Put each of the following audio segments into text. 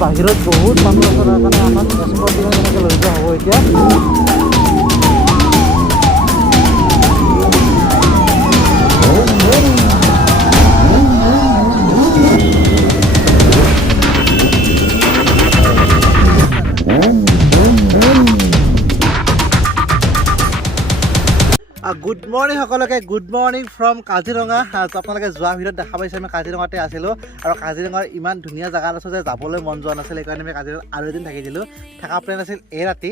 বাহিৰত বহুত মানুহ আছে কাৰণে আমাক এক্সপৰ্ট দিনে এনেকৈ লৈ যোৱা হ'ব এতিয়া গুড মৰ্ণিং সকলোকে গুড মৰ্ণিং ফ্ৰম কাজিৰঙা আপোনালোকে যোৱা ভিডিঅ'ত দেখা পাইছে আমি কাজিৰঙাতে আছিলোঁ আৰু কাজিৰঙাৰ ইমান ধুনীয়া জেগা আছে যে যাবলৈ মন যোৱা নাছিল সেইকাৰণে আমি কাজিৰঙাত আৰু এদিন থাকি দিলোঁ থকা প্লেন আছিল এই ৰাতি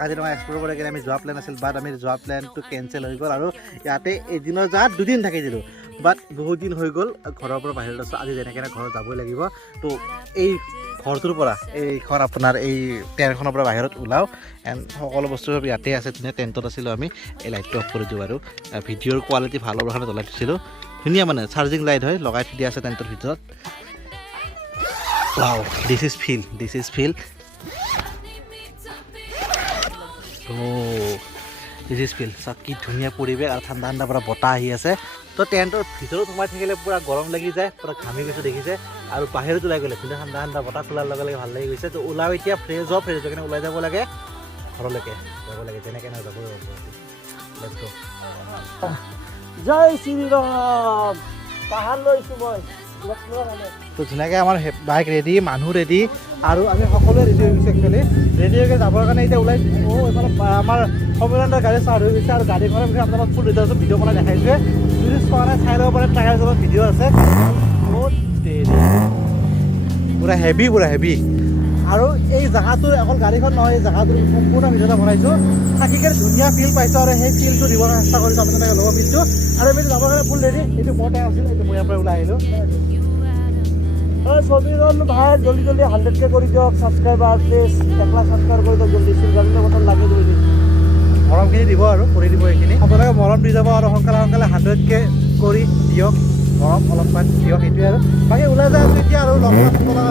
কাজিৰঙা এক্সপ্ল'ৰ কৰি কিনে আমি যোৱা প্লেন আছিল বাট আমি যোৱা প্লেনটো কেঞ্চেল হৈ গ'ল আৰু ইয়াতে এদিনৰ জেগাত দুদিন থাকি দিলোঁ বাট বহুত দিন হৈ গ'ল ঘৰৰ পৰা বাহিৰত আছোঁ আজি যেনেকৈ ঘৰত যাবই লাগিব তো এই ঘৰটোৰ পৰা এইখন আপোনাৰ এই টেণ্টখনৰ পৰা বাহিৰত ওলাওঁ এণ্ড সকলো বস্তু ইয়াতে আছে ধুনীয়া টেণ্টত আছিলোঁ আমি এই লাইটটো অফ কৰি দিওঁ আৰু ভিডিঅ'ৰ কোৱালিটি ভাল হ'বৰ কাৰণে জ্বলাই থৈছিলোঁ ধুনীয়া মানে চাৰ্জিং লাইট হয় লগাই থৈ দিয়া আছে টেণ্টৰ ভিতৰত ৱাও দিছ ইজ ফিল চাওক কি ধুনীয়া পৰিৱেশ আৰু ঠাণ্ডা ঠাণ্ডা পৰা বতাহ আহি আছে তো টেণ্টৰ ভিতৰত সোমাই থাকিলে পূৰা গৰম লাগি যায় পূৰা ঘামি গৈছে দেখিছে আৰু বাহিৰত ওলাই গ'লে ধুনীয়া ঠাণ্ডা ঠাণ্ডা বতাহ খোলাৰ লগে লগে ভাল লাগি গৈছে তো ওলাও এতিয়া ফ্ৰেছ হৈ কিনে ওলাই যাব লাগে ঘৰলৈকে যাব লাগে যেনেকৈ নহয় যাব জয় শ্ৰীৰাম পাহাৰ লৈছোঁ মই তো ধুনীয়াকৈ আমাৰ বাইক ৰেডি মানুহ ৰেডি আৰু আমি সকলোৱে ৰেডি হৈ গৈছোঁ একচুৱেলি ৰেডি হৈ যাবৰ কাৰণে এতিয়া ওলাই এইফালে আমাৰ সমীৰণ্ডৰ গাড়ী ষ্টাৰ্ট হৈ গৈছে আৰু গাড়ীখনৰ বিষয়ে আপোনালোকক ফুল ডিটেইলছত ভিডিঅ' বনাই দেখাইছোঁ যদি চোৱা নাই চাই ল'ব পাৰে টায়াৰ জলত ভিডিঅ' আছে পুৰা হেভি আৰু এই জেগাটোৰ অকল গাড়ীখন নহয় এই জেগাটোৰ সম্পূৰ্ণ ভিডিঅ'টা বনাইছোঁ থাকিকে ধুনীয়া ফিল পাইছোঁ আৰু সেই ফিলটো দিব চেষ্টা কৰিছোঁ আপোনালোকে ল'ব বিচাৰিছোঁ আৰু আমি যাবৰ কাৰণে ফুল ৰেডি এইটো মোৰ টাইম আছিল এইটো মই ইয়াৰ পৰা ওলাই আহিলোঁ সমীৰণ ভাই জলদি 100K কৰি দিয়ক ছাবস্ক্ৰাইবাৰ প্লিজ 1 লাখ ছাবস্ক্ৰাইব কৰি দিয়ক জলদি চিলগাৰিৰ লগত লাগি জলদি মৰমখিনি দিব আৰু কৰি দিব এইখিনি আপোনালোকে মৰম দি যাব আৰু সোনকালে 100K কৰি দিয়ক মৰম অলপমান দিয়ক সেইটোৱে আৰু বাকী ওলাই যায় আছোঁ এতিয়া আৰু লগ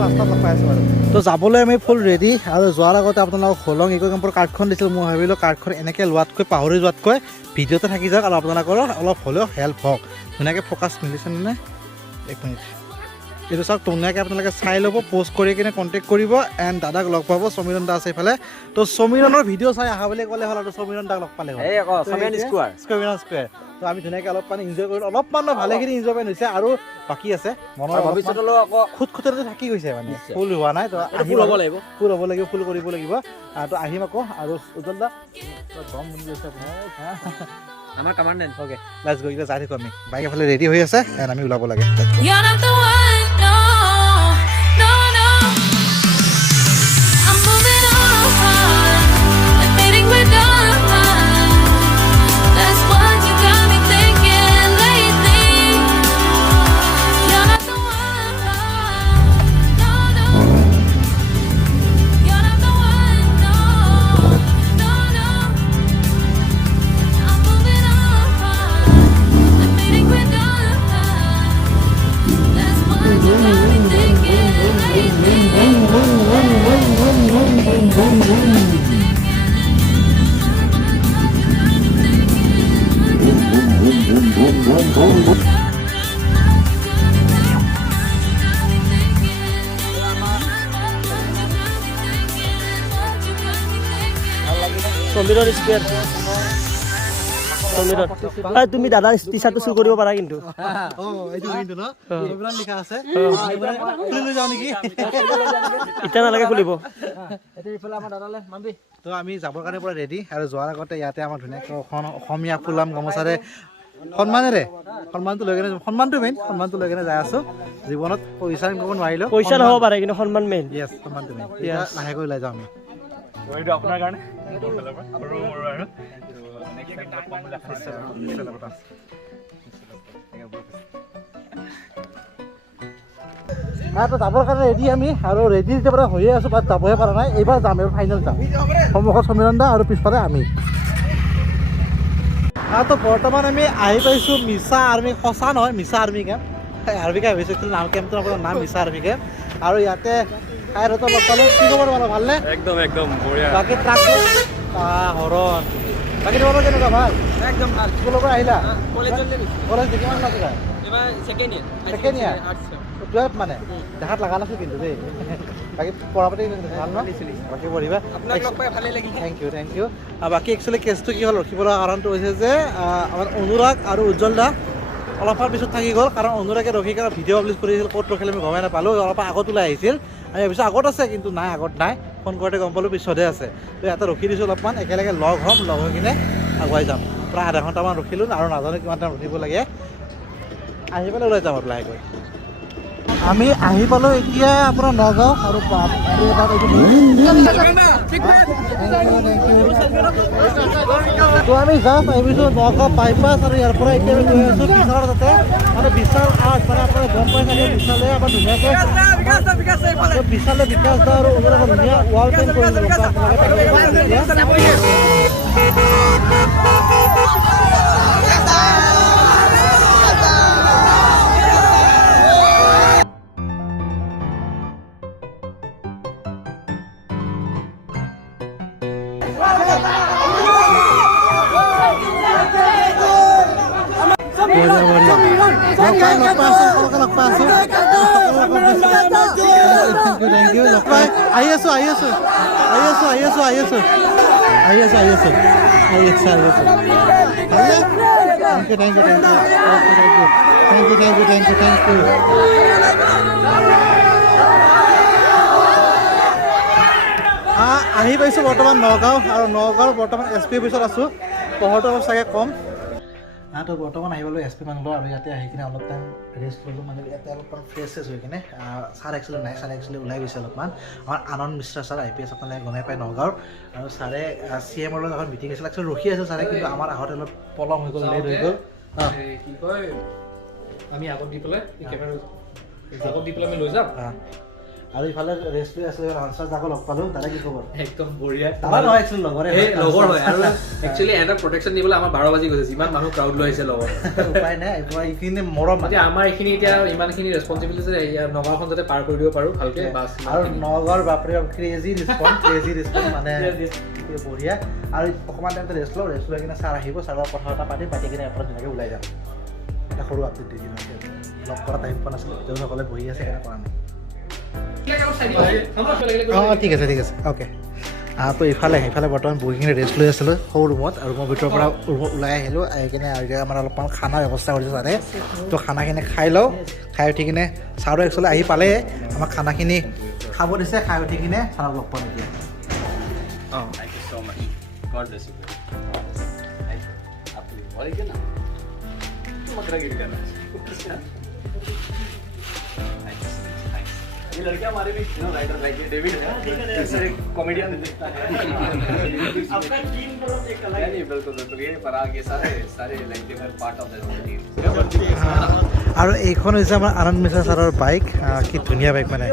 ৰাস্তাত লগ পাই আছোঁ আৰু তো যাবলৈ আমি ফুল ৰেডি আৰু যোৱাৰ আগতে আপোনালোকক হলং ইক' কেম্পৰ কাৰ্ডখন দিছিলোঁ মই ভাবিলোঁ কাৰ্ডখন এনেকৈ লোৱাতকৈ পাহৰি যোৱাতকৈ ভিডিঅ'তে থাকি যাওক আৰু আপোনালোকৰ অলপ হ'লেও হেল্প হওক ধুনীয়াকৈ ফ'কাছ মিলিছেনে নাই 1 মিনিট এইটো চাওক ধুনীয়াকৈ আপোনালোকে চাই ল'ব প'ষ্ট কৰি কিনে কণ্টেক্ট কৰিব এণ্ড দাদাক লগ পাব সমীৰণ দা আছে এইফালে তো সমীৰণৰ ভিডিঅ' চাই আহা বুলি ক'লে হ'ল আৰু সমীৰণ দাক লগ পালে হ'ল সমীৰণ স্কুৱাৰ তো আমি ধুনীয়াকৈ অলপমান এনজয় কৰিলোঁ অলপমান ভালেখিনি এনজয়মেণ্ট হৈছে আৰু বাকী আছে মনৰ ভৱিষ্যতলৈ আকৌ খুঁতখুঁততে থাকি গৈছে মানে ফুল হোৱা নাই তো ফুল হ'ব লাগিব ফুল কৰিব লাগিব তো আহিম আকৌ আৰু উজ্জ্বল দা গৰম বন্ধ গৈছে আপোনাৰ আমাৰ কামাণ্ডেণ্ট অ'কে লেটছ গো এতিয়া যাই থাকোঁ আমি বাইক এফালে ৰেডি হৈ আছে এণ্ড আমি ওলাব লাগে সমীৰণ স্কুৱাৰ তুমি দাদাৰ টি চাৰ্টটো চুৰ কৰিব পাৰা কিন্তু এতিয়া নালাগে খুলিব তো আমি যাবৰ কাৰণে পুৰা ৰেডি আৰু যোৱাৰ আগতে ইয়াতে আমাৰ ধুনীয়াকৈ অসমীয়া ফুলাম গামোচাৰে সন্মানটো লৈ কিনে সন্মানটো মেইন সন্মানটো লৈ কিনে যাই আছোঁ জীৱনত পইচা ইনকাম কৰিব নোৱাৰিলেও পইচা নহ'ব পাৰে কিন্তু সন্মান মেইন য়েছ সন্মানটো মেইন লাহেকৈ ওলাই যাওঁ আমি এইটো আপোনাৰ কাৰণে যাবৰ কাৰণে ৰেডি আমি আৰু ৰেডি যেতিয়া পৰা হৈয়ে আছোঁ বাট যাবহে পৰা নাই এইবাৰ যাম এইবাৰ ফাইনেল যাম সন্মুখত সমীৰণ দা আৰু পিছফালে আমি তো বৰ্তমান আমি আহি পাইছোঁ মিছা আৰ্মি সঁচা নহয় মিছা আৰ্মি কেম্প আৰ্মি কেম্প হৈছে নাম কেম্পটোৰ আপোনাৰ নাম মিছা আৰ্মি কেম্প আৰু ইয়াতে খাইৰতো লগ পালোঁ কি খবৰ বাৰু ভালনে একদম বঢ়িয়া বাকী ট্ৰাক হৰণ বাকী তোমালোকৰ কেনেকুৱা ভাল একদম ভাল স্কুলৰ পৰা আহিলা কলেজলৈ গৈছোঁ কলেজ কিমান ক্লাছ এইবাৰ এবাৰ ছেকেণ্ড Second year? আৰ্টছ 12 মানে দেখাত লগা নাছিল কিন্তু দেই বাকী পঢ়া পাতি ভাল ন বাকী পঢ়িবা আপোনাক লগ পাই ভালেই লাগিল থেংক ইউ বাকী একচুৱেলি কেছটো কি হ'ল ৰখিবলৈ কাৰণটো হৈছে যে আমাৰ অনুৰাগ আৰু উজ্জ্বল দা অলপমান পিছত থাকি গ'ল কাৰণ অনুৰাগে ৰখি কিনে ভিডিঅ' পাব্লিছ কৰিছিল ক'ত ৰখিলে আমি গমেই নাপালোঁ অলপ আগত ওলাই আহিছিল আমি ভাবিছোঁ আগত আছে কিন্তু নাই আগত নাই ফোন কৰোঁতে গম পালোঁ পিছতহে আছে তো ইয়াতে ৰখি দিছোঁ অলপমান একেলগে লগ হ'ম লগ হৈ কিনে আগুৱাই যাম প্ৰায় আধা ঘণ্টামান ৰখিলোঁ আৰু নাজানো কিমান টাইম ৰখিব লাগে আহি পেলাই ওলাই যাম আৰু লাহেকৈ আমি আহি পালোঁ এতিয়া আপোনাৰ নগাঁও আৰু তো আমি জাষ্ট আহিছোঁ নগাঁও বাইপাছ আৰু ইয়াৰ পৰা এতিয়া আমি গৈ আছোঁ বিশালৰ তাতে মানে বিশাল আৰ্ট মানে আপোনাৰ গম পাই থাকে বিশালে আমাৰ ধুনীয়াকৈ বিশালে বিকাশ দা আৰু ধুনীয়া ৱাল পেইণ্ট কৰি Thank you. আহি আছোঁ আহি পাইছোঁ বৰ্তমান নগাঁও আৰু নগাঁৱৰ বৰ্তমান SP অফিচত আছোঁ পোহৰটো অলপ চাগে কম তো বৰ্তমান আহি পালোঁ SP বাংলোৰ আৰু ইয়াতে আহি কিনে অলপ টাইম ৰেষ্ট ল'লোঁ মানে ইয়াতে অলপমান ফ্ৰেছ হৈ কিনে ছাৰ একচুৱেলি নাই ছাৰে একচুৱেলি ওলাই গৈছে অলপমান আমাৰ আনন্দ মিশ্ৰ ছাৰ IPS আপোনালোকে গমেই পায় নগাঁৱৰ আৰু ছাৰে CM লগত এখন মিটিং হৈছিল একচুৱেলি ৰখি আছিল ছাৰে কিন্তু আমাৰ আগতে অলপ পলম হৈ গ'ল লেট হৈ গ'ল কি কয় আমি আগত দি পেলাই আমি লৈ যাম আৰু ইফালে ৰেষ্ট লৈ আছিলোঁ হংসাৰ যাকো লগ পালোঁ তাৰে কি খবৰ একদম বঢ়িয়া আমাৰ নহয় একচুৱেলি লগৰে লগৰ হয় আৰু একচুৱেলি এটা প্ৰটেকশ্যন দিবলৈ আমাৰ 12 বাজি গৈছে যিমান মানুহ ক্ৰাউড লৈ আহিছে লগত উপায় নাই এইখিনি মৰম এতিয়া আমাৰ এইখিনি এতিয়া ইমানখিনি ৰেছপনচিবিলিটি যে নগাঁওখন যাতে পাৰ কৰি দিব পাৰোঁ ভালকৈ বাছ আৰু নগাঁৱৰ বাপৰে ক্ৰেজি ৰিছপন্স মানে বঢ়িয়া আৰু অকণমান টাইমতে ৰেষ্ট লৈ কিনে ছাৰ আহিব ছাৰৰ কথা এটা পাতি কিনে এপৰত ধুনীয়াকৈ ওলাই যাম এটা সৰু আপডেট দি দিম লগ কৰা টাইম পোৱা নাছিলোঁ তেওঁলোকসকলে বহি আছে সেইকাৰণে কৰা নাই ঠিক আছে অ'কে তো ইফালে বৰ্তমান বহিকিনে ৰেষ্ট লৈ আছিলোঁ সৰু ৰুমত আৰু ৰুমৰ ভিতৰৰ পৰা ওলাই আহিলোঁ আহি কিনে আৰু এতিয়া আমাৰ অলপমান খানাৰ ব্যৱস্থা কৰিছোঁ ছাৰে তো খানাখিনি খাই লওঁ খাই উঠি কিনে ছাৰো একচুৱেলি আহি পালে আমাক খানাখিনি খাব দিছে খাই উঠি কিনে ছাৰক লগ পাম এতিয়া ये लड़के हमारे भी राइटर लाइक डेविड है एक कॉमेडियन आपका टीम मतलब एक अलग है बिल्कुल ये पराग ये सारे like they are part of the team আৰু এইখন হৈছে আমাৰ আনন্দ মিশ্ৰ ছাৰৰ বাইক কি ধুনীয়া বাইক মানে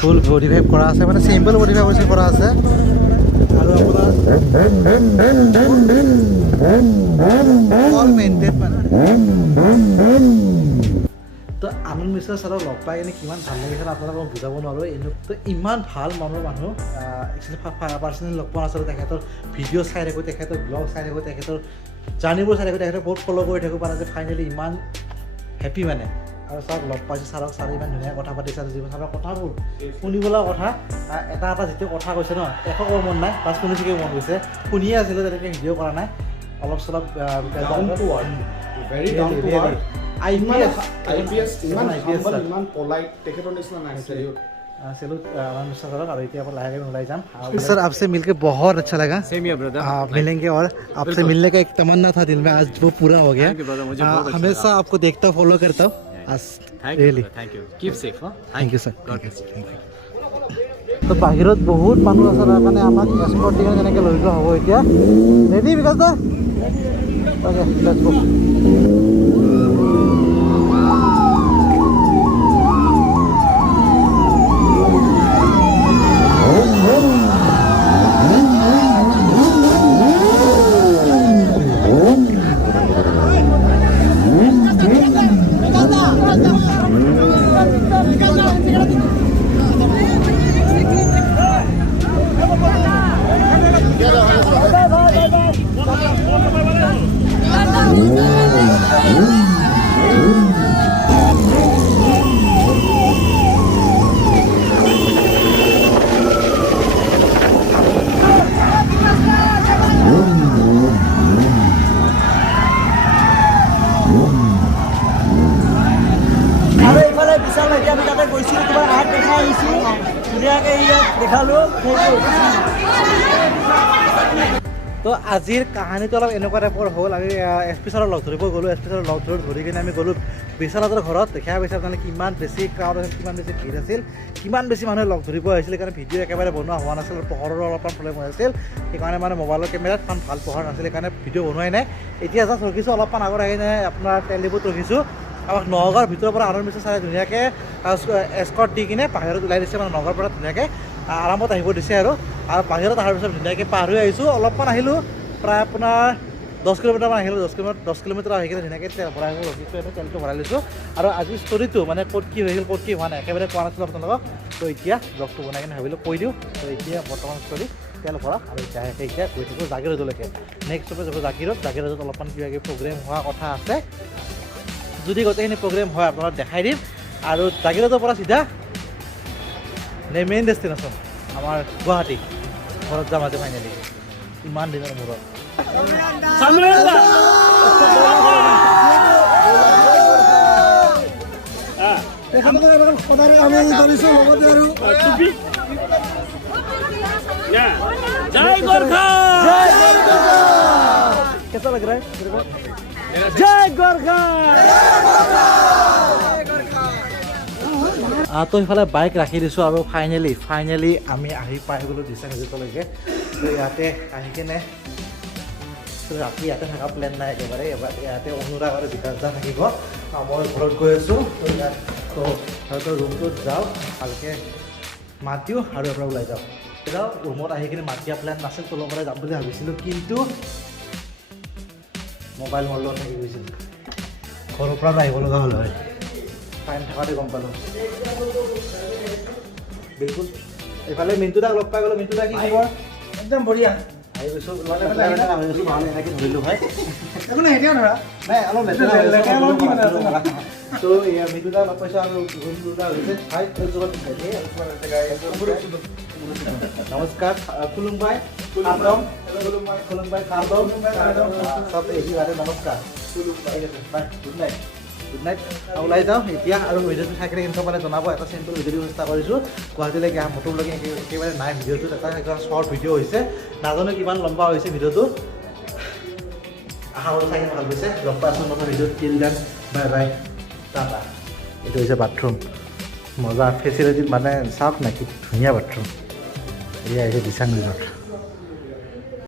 ফুল মডিফাই কৰা আছে মানে চিম্পল মডিফাই কৰা আছে আৰু আপোনাৰ অল মেইনটেইন মানে তো আনন্দ মিশ্ৰ ছাৰক লগ পাই কিনে কিমান ভাল লাগিছিল আপোনালোকক মই বুজাব নোৱাৰোঁ তো ইমান ভাল মানুহ একচুৱেলি পাৰ্চনেলি লগ পোৱা নাছিলোঁ তেখেতৰ ভিডিঅ' চাই থাকোঁ তেখেতৰ ব্লগ চাই থাকোঁ তেখেতৰ জাৰ্ণিবোৰ চাই থাকোঁ তেখেতৰ বহুত ফ'ল' কৰি থাকোঁ মানে যে ফাইনেলি ইমান হেপী মানে আৰু ছাৰক লগ পাইছোঁ ছাৰে ইমান ধুনীয়া কথা পাতিছে আৰু যিবোৰ ছাৰৰ কথাবোৰ শুনিবলগা কথা এটা যিটো কথা কৈছে ন একো ক'ব মন নাই বাছ শুনিছিকে মন গৈছে শুনিয়ে আছিলোঁ তেনেকৈ ভিডিঅ' কৰা নাই অলপ চলপ ইমান পলাইট তেখেতৰ নিচিনা নাই और এতিয়া अपन लाएंगे मिलाई जाम सर आपसे मिलके बहुत अच्छा लगा सेम हियर ब्रदर मिलेंगे और आपसे मिलने का एक तमन्ना था दिल में आज वो पूरा हो गया हमेशा आपको देखता हूँ फॉलो करता हूँ आज really thank you keep safe thank you sir তো বাহিৰত বহুত মানুহ আছে তাৰ কাৰণে আমাক এস্কৰ্ট দি কেনেকৈ লৈ যোৱা হ'ব এতিয়া ready Bikash da okay let's go আহিছোঁ ধুনীয়াকৈ ইয়াত দেখালোঁ। তো আজিৰ কাহিনীটো অলপ এনেকুৱা টাইপৰ হ'ল। আমি এছ পি ছাৰক লগ ধৰিব গ'লোঁ। এছ পি ছাৰক লগ ধৰি কিনে আমি গ'লোঁ বিশালহঁতৰ ঘৰত। দেখা পাইছে আপোনালোকে কিমান বেছি ক্ৰাউড আছিল, কিমান বেছি ভিৰ আছিল, কিমান বেছি মানুহে লগ ধৰিব আহিছিল। সেইকাৰণে ভিডিঅ' একেবাৰে বনোৱা হোৱা নাছিল, পোহৰৰ অলপমান প্ৰব্লেম হৈ আছিল। সেইকাৰণে মানে মোবাইলৰ কেমেৰাত ইমান ভাল পোহৰ নাছিল, সেইকাৰণে ভিডিঅ' বনোৱাই নাই। এতিয়া জাষ্ট ৰখিছোঁ, অলপমান আগত আহি কিনে আপোনাৰ তেল ডিপুত ৰখিছোঁ। আমাক নগাঁৱৰ ভিতৰৰ পৰা আনন্দ মিশ্ৰ ছাৰে ধুনীয়াকৈ এস্কৰ্ট দি কিনে বাহিৰত ওলাই দিছে, মানে নগাঁৱৰ পৰা ধুনীয়াকৈ আৰামত আহিব দিছে আৰু বাহিৰত অহাৰ পিছত ধুনীয়াকৈ পাৰ হৈ আহিছোঁ। অলপমান আহিলোঁ, প্ৰায় আপোনাৰ 10 কিলোমিটাৰমান আহিলোঁ। 10 কিলোমিটাৰ আহি কিনে ধুনীয়াকৈ তেল ভৰাই ৰখিছোঁ, এনেই তেলটো ভৰাই লৈছোঁ। আৰু আজিৰ ষ্টৰিটো মানে ক'ত কি হৈছিল, ক'ত কি হোৱা নাই একেবাৰে কোৱা নাছিলোঁ আপোনালোকক। তো এতিয়া ব্লগটো বনাই কিনে ভাবিলোঁ কৈ দিওঁ। তো এতিয়া বৰ্তমান ষ্টৰি তেল ভৰা আৰু এতিয়া গৈ থাকোঁ জাগিৰোডলৈকে। নেক্সট ষ্টপেজ যাব জাগিৰোডত অলপমান কিবা কিবি প্ৰগ্ৰেম হোৱা কথা আছে। যদি গোটেইখিনি প্ৰগ্ৰেম হয় আপোনালোকক দেখাই দিম। আৰু জাগিৰোডৰ পৰা চিধা মেইন ডেষ্টিনেশ্যন আমাৰ গুৱাহাটী ঘৰত যাম আজি ফাইনেলি, ইমান দিনৰ মূৰত। कैसा लग रहा है मेरे को? जय गोरखा। তো ইফালে বাইক ৰাখি দিছোঁ আৰু ফাইনেলি আমি আহি পাই গ'লোঁ দিচাংজিতলৈকে। তো ইয়াতে আহি কিনে ৰাতি ইয়াতে থকা প্লেন নাই একেবাৰে। এবাৰ ইয়াতে অনুৰাগ আৰু বিকাশ দা থাকিব। মই ঘৰত গৈ আছোঁ। তো ইয়াত তো সিহঁতৰ ৰুমটোত যাওঁ, ভালকৈ মাত দিওঁ আৰু এবাৰ ওলাই যাওঁ। ৰুমত আহি কিনে মাত দিয়া প্লেন নাছিল, তলৰ পৰা যাম বুলি ভাবিছিলোঁ, কিন্তু মোবাইল মোৰ লগত থাকি গৈছিল। ঘৰৰ পৰা আহিব লগা হ'ল হয়, টাইম থকাতে গম পালোঁ। বিলকুল এইফালে মিণ্টু দাক লগ পাই গ'লোঁ। মিণ্টু দা কি খবৰ? একদম বঢ়িয়া। আহি গৈছোঁ ভাল এনেকৈ ধৰিলোঁ ভাই। একো নাই, এতিয়াও ধৰা নাই, অলপ লেতেৰা। তো মিণ্টু দা লগ পাইছোঁ আৰু মিণ্টু দা হৈছে ভাই নমস্কাৰ। খুলুংবাই খাৰদম, খুলুংবাই খাৰদম চব এই বাৰে নমস্কাৰ। ঠিক আছে, বাই, গুড নাইট। ওলাই যাওঁ এতিয়া। আৰু ভিডিঅ'টো চাই কিনে কেনেকুৱা পালে জনাব। এটা চিম্পল ভিডিঅ' চেষ্টা কৰিছোঁ গুৱাহাটীলৈকে মটৰলৈকে একেবাৰে নাই ভিডিঅ'টোত। এটা শ্বৰ্ট ভিডিঅ' হৈছে, নাজানো কিমান লম্বা হৈছে ভিডিঅ'টো। আশা কৰোঁ চাই কিনে ভাল পাইছে। লগ পাই আছোঁ নতুন ভিডিঅ'ত। Till then bye bye, Tata. এইটো হৈছে বাথৰুম, মজা ফেচিলিটিত মানে চাওক না কি ধুনীয়া বাথৰুম। এয়া হৈছে দিচাং ৰিজৰ্ট।